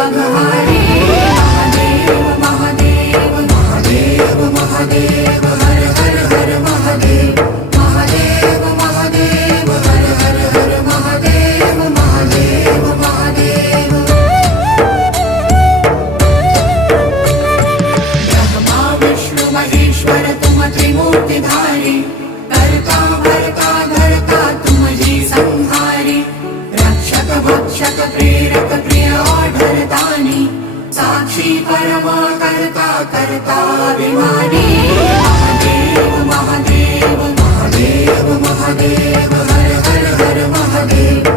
अघहारी महादेव महादेव महादेव महादेव हर हर हर महादेव महादेव महादेव हर हर हर महादेव महादेव महादेव ब्रह्मा विष्णु महेश्वर तुम त्रिमूर्तिधारी करता भरता धरता तुम जी संहारी रक्षक भक्षक प्रेरक प्रिय आढरतानी साक्षी परमा करता करता अभिमानी महादेव महादेव महादेव महादेव हर हर हर महादेव